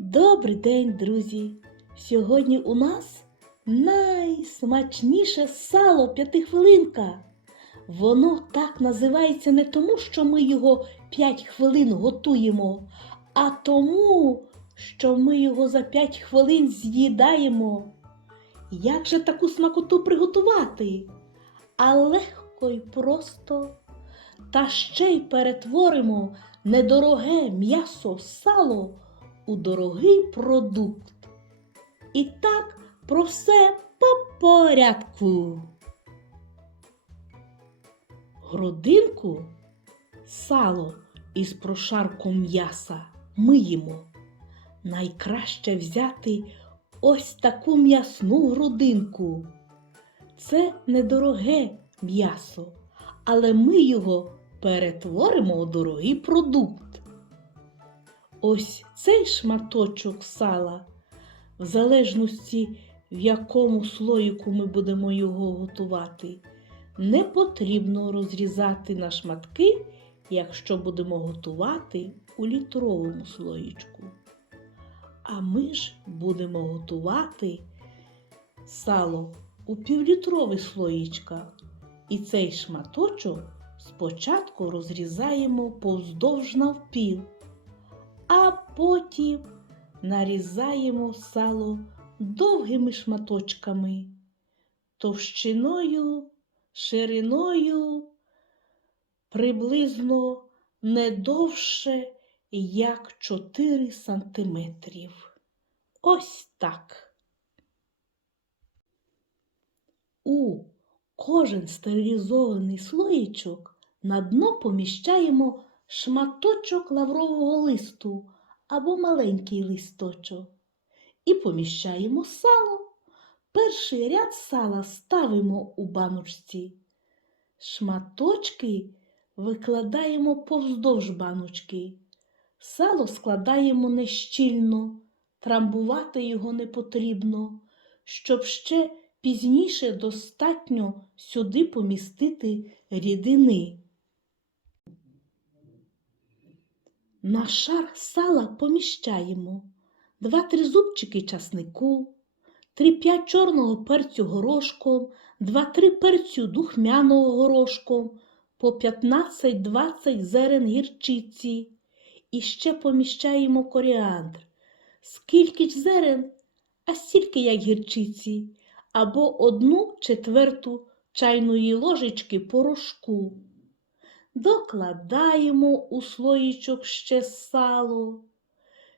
Добрий день, друзі! Сьогодні у нас найсмачніше сало п'ятихвилинка. Воно так називається не тому, що ми його 5 хвилин готуємо, а тому, що ми його за 5 хвилин з'їдаємо. Як же таку смакоту приготувати? А легко й просто. Та ще й перетворимо недороге м'ясо сало у дорогий продукт. І так про все по порядку. Грудинку сало із прошарком м'яса миємо. Найкраще взяти ось таку м'ясну грудинку. Це недороге м'ясо, але ми його перетворимо у дорогий продукт. Ось цей шматочок сала, в залежності, в якому слоїку ми будемо його готувати, не потрібно розрізати на шматки, якщо будемо готувати у літровому слоїчку. А ми ж будемо готувати сало у півлітрових слоїчках. І цей шматочок спочатку розрізаємо повздовж навпіл а потім нарізаємо сало довгими шматочками, товщиною, шириною приблизно не довше, як 4 сантиметрів. Ось так. У кожен стерилізований слоїчок на дно поміщаємо шматочок лаврового листу або маленький листочок. І поміщаємо сало. Перший ряд сала ставимо у баночці. Шматочки викладаємо повздовж баночки. Сало складаємо нещільно, трамбувати його не потрібно, щоб ще пізніше достатньо сюди помістити рідини. На шар сала поміщаємо 2-3 зубчики часнику, 3-5 чорного перцю горошком, 2-3 перцю духмяного горошком, по 15-20 зерен гірчиці. І ще поміщаємо коріандр. Скільки ж зерен, а стільки як гірчиці, або одну четверту чайної ложечки порошку. Докладаємо у слоїчок ще сало,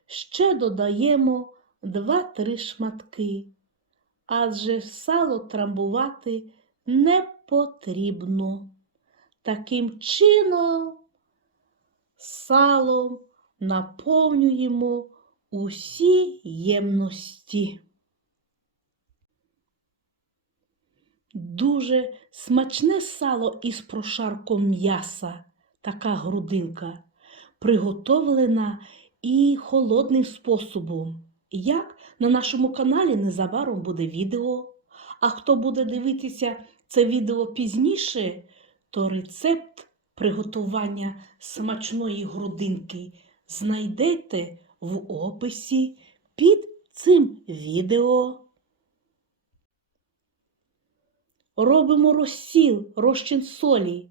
ще додаємо 2-3 шматки, адже сало трамбувати не потрібно. Таким чином салом наповнюємо усі ємності. Дуже смачне сало із прошарком м'яса, така грудинка, приготовлена і холодним способом. Як на нашому каналі незабаром буде відео. А хто буде дивитися це відео пізніше, то рецепт приготування смачної грудинки знайдете в описі під цим відео. Робимо розсіл, розчин солі.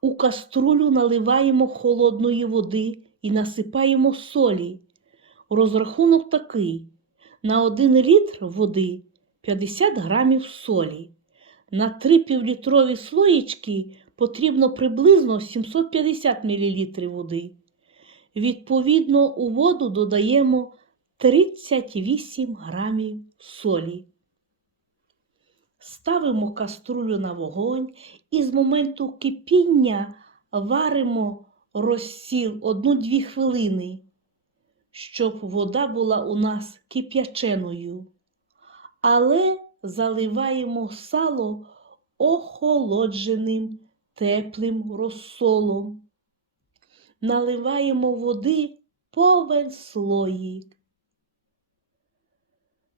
У каструлю наливаємо холодної води і насипаємо солі. Розрахунок такий: на 1 літр води 50 грамів солі. На 3 півлітрові слоїчки потрібно приблизно 750 мл води. Відповідно, у воду додаємо 38 грамів солі. Ставимо каструлю на вогонь і з моменту кипіння варимо розсіл 1-2 хвилини, щоб вода була у нас кип'яченою. Але заливаємо сало охолодженим теплим розсолом. Наливаємо води повен слоїк.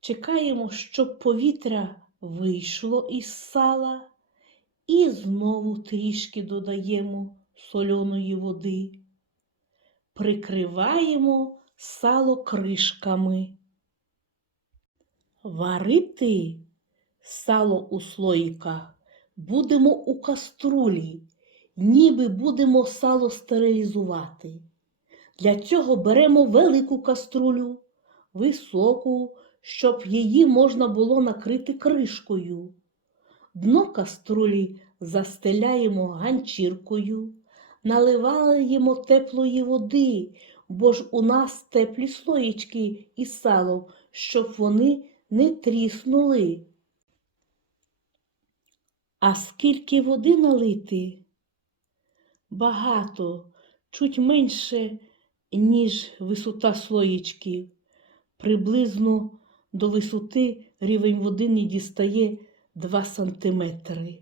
Чекаємо, щоб повітря вийшло із сала і знову трішки додаємо соляної води. Прикриваємо сало кришками. Варити сало у слоїках будемо у каструлі, ніби будемо сало стерилізувати. Для цього беремо велику каструлю, високу, щоб її можна було накрити кришкою. Дно каструлі застеляємо ганчіркою, наливаємо теплої води, бо ж у нас теплі слоїчки із салом, щоб вони не тріснули. А скільки води налити? Багато, чуть менше, ніж висота слоїчків. Приблизно до висоти рівень води не дістає 2 сантиметри.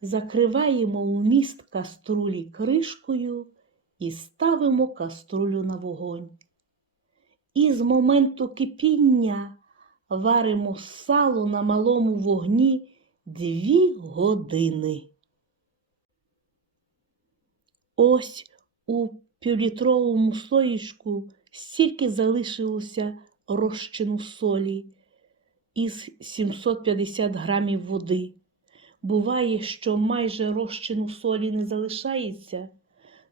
Закриваємо вміст каструлі кришкою і ставимо каструлю на вогонь. І з моменту кипіння варимо сало на малому вогні дві години. Ось у півлітровому слоїчку стільки залишилося розчину солі із 750 грамів води. Буває, що майже розчину солі не залишається.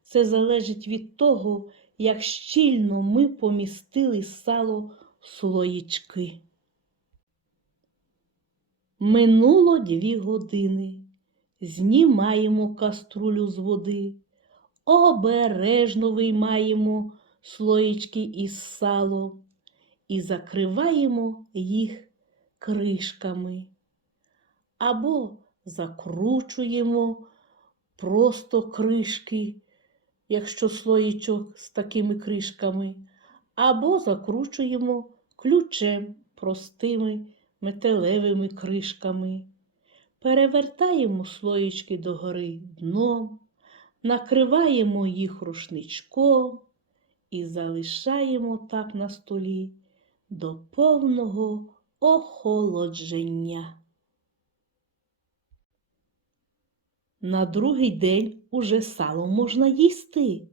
Це залежить від того, як щільно ми помістили сало в слоїчки. Минуло дві години. Знімаємо каструлю з води, обережно виймаємо слоїчки із салом і закриваємо їх кришками. Або закручуємо просто кришки, якщо слоїчок з такими кришками, або закручуємо ключем простими металевими кришками. Перевертаємо слоїчки догори дном, накриваємо їх рушничком і залишаємо так на столі до повного охолодження. На другий день уже сало можна їсти.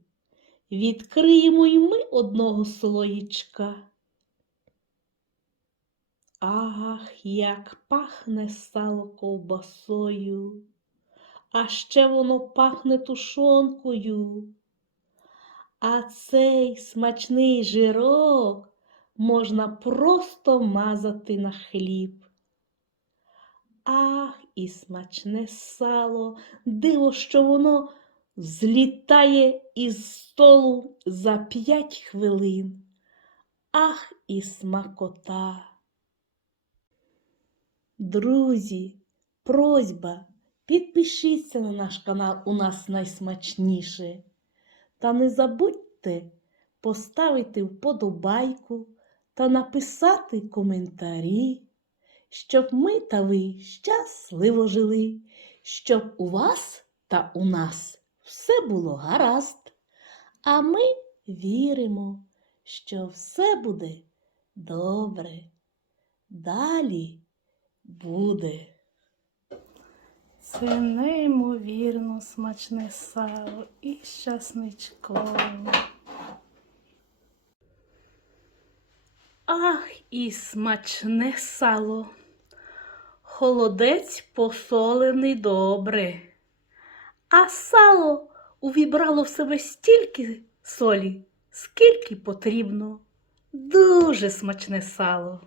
Відкриємо й ми одного слоїчка. Ах, як пахне сало ковбасою, а ще воно пахне тушонкою. А цей смачний жирок можна просто мазати на хліб. Ах, і смачне сало, диво, що воно злітає із столу за п'ять хвилин. Ах, і смакота. Друзі, просьба, підпишіться на наш канал у нас найсмачніше. Та не забудьте поставити вподобайку та написати коментарі, щоб ми та ви щасливо жили, щоб у вас та у нас все було гаразд. А ми віримо, що все буде добре. Далі буде. Це неймовірно смачне сало із часничком. Ах, і смачне сало. Холодець посолений добре. А сало увібрало в себе стільки солі, скільки потрібно. Дуже смачне сало.